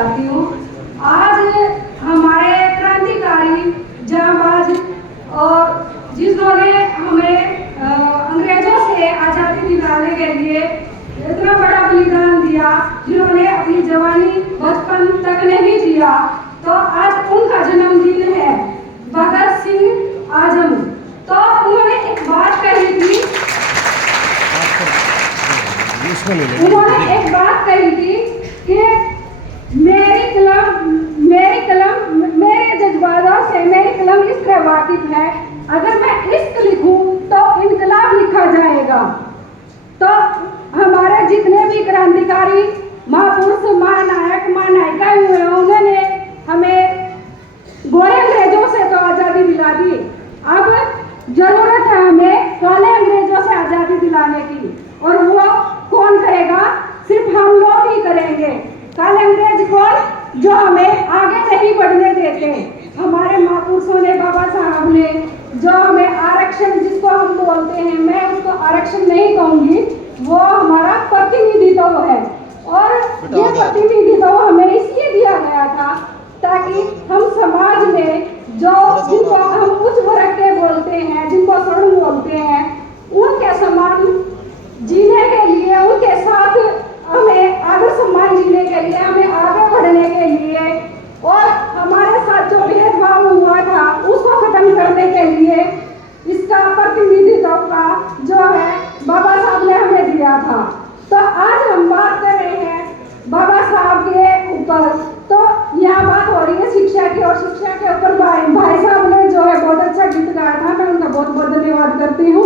बुलाती हूँ। आज हमारे क्रांतिकारी जांबाज और जिन्होंने हमें अंग्रेजों से आज़ादी दिलाने के लिए इतना बड़ा बलिदान दिया, जिन्होंने अपनी जवानी बचपन तक नहीं दिया, तो आज उनका जन्मदिन है, भगत सिंह आजम। तो उन्होंने एक बात कही थी, कि मेरी कलम मेरे जज्बातों से मेरी कलम इस तरह वाकिफ है, अगर मैं इश्क लिखूं तो इनकलाब लिखा जाएगा। तो हमारे जितने भी क्रांतिकारी महापुरुष, महानायक, महानायिका हुए, उन्होंने हमें गोरे अंग्रेजों से तो आज़ादी दिला दी, अब जरूरत है हमें काले अंग्रेजों से आज़ादी दिलाने की, और वो कौन करेगा? सिर्फ हम लोग ही करेंगे। काले अंग्रेज कौन? जो हमें आगे नहीं बढ़ने देते। हमारे महापुरुषों ने, बाबा साहब ने, जो हमें आरक्षण जिसको हम बोलते हैं, मैं उसको आरक्षण नहीं कहूँगी, वो हमारा प्रतिनिधित्व है, और ये प्रतिनिधित्व हमें इसलिए दिया गया था ताकि हम समाज में जिनको हम उच्च वर्ग के बोलते हैं, जिनको स्वर्ण बोलते हैं, उनके समान जीने के लिए, उनके साथ हमें आदर सम्मान जीने के लिए, हमें आगे बढ़ने के लिए, और हमारे साथ जो भेदभाव हुआ था उसको खत्म करने के लिए इसका प्रतिनिधित्व का जो है बाबा साहब ने हमें दिया था। तो आज हम बात कर रहे हैं बाबा साहब के ऊपर। तो यहाँ बात हो रही है शिक्षा की, और शिक्षा के ऊपर भाई साहब ने जो है बहुत अच्छा गीत गाया था, मैं उनका बहुत बहुत धन्यवाद करती हूँ।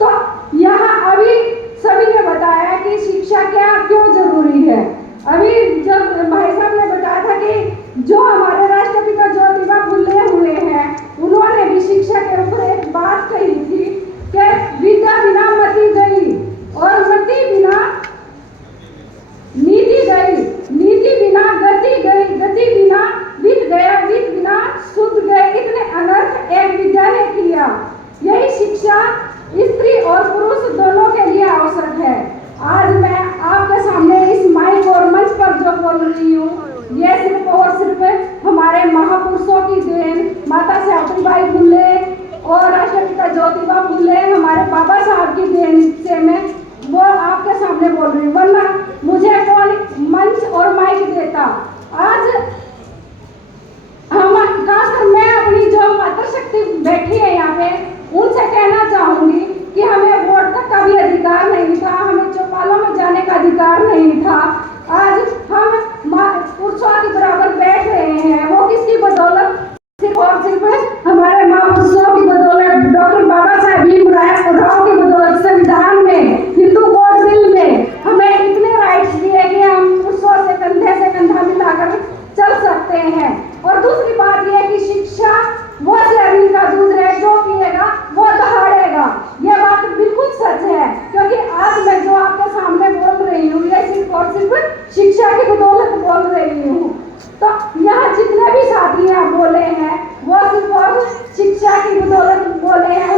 तो यहाँ अभी सभी ने बताया कि शिक्षा क्यों जरूरी है। अभी जब भाई साहब ने बताया था कि जो हमारे राष्ट्रपिता ज्योतिबा फुले हुए हैं, उन्होंने भी शिक्षा के ऊपर एक बात कही थी कि विद्या बिना मति गई, और मति बिना नीति गई, नीति बिना गति गई, गति बिना वित्त गया, वित्त बिना शुद्ध गए, इतने अनर्थ एक विद्या ने किया। यही शिक्षा स्त्री और पुरुष दोनों के लिए आवश्यक है। आज मैं आपके सामने इस माइक और मंच पर जो बोल रही हूँ, ये सिर्फ और सिर्फ हमारे महापुरुषों की देन, माता सावित्रीबाई फुले और राष्ट्रपिता ज्योतिबा फुले, हमारे बाबा साहब की देन से मैं वो आपके सामने बोल रही हूँ, वरना मुझे कौन मंच और माइक देता। आज खासकर मैं अपनी जो मातृशक्ति बैठी है यहाँ पे, उनसे कहना चाहूंगी कि हमें वोट तक का भी अधिकार नहीं था, हमें चौपालों में जाने का अधिकार नहीं था। आज हम पुरुषों के बराबर बैठ रहे हैं, वो किसकी बदौलत? सिर्फ और सिर्फ हमारे महापुरुषों की बदौलत, डॉक्टर बाबा साहेब भीमराव की बदौलत। संविधान में, हिंदू कोड बिल में हमें इतने राइट्स दिए कि हम पुरुषों से कंधा मिलाकर चल सकते हैं। और दूसरी बात यह कि शिक्षा वो शरीर का दूध है, जो पिएगा वो दहाड़ेगा। ये बात बिल्कुल सच है, क्योंकि आज मैं जो आपके सामने बोल रही हूँ, ये सिर्फ और सिर्फ शिक्षा की बदौलत बोल रही हूँ। तो यहाँ जितने भी साथी यहाँ बोले हैं, वो सिर्फ और शिक्षा की बदौलत बोले हैं,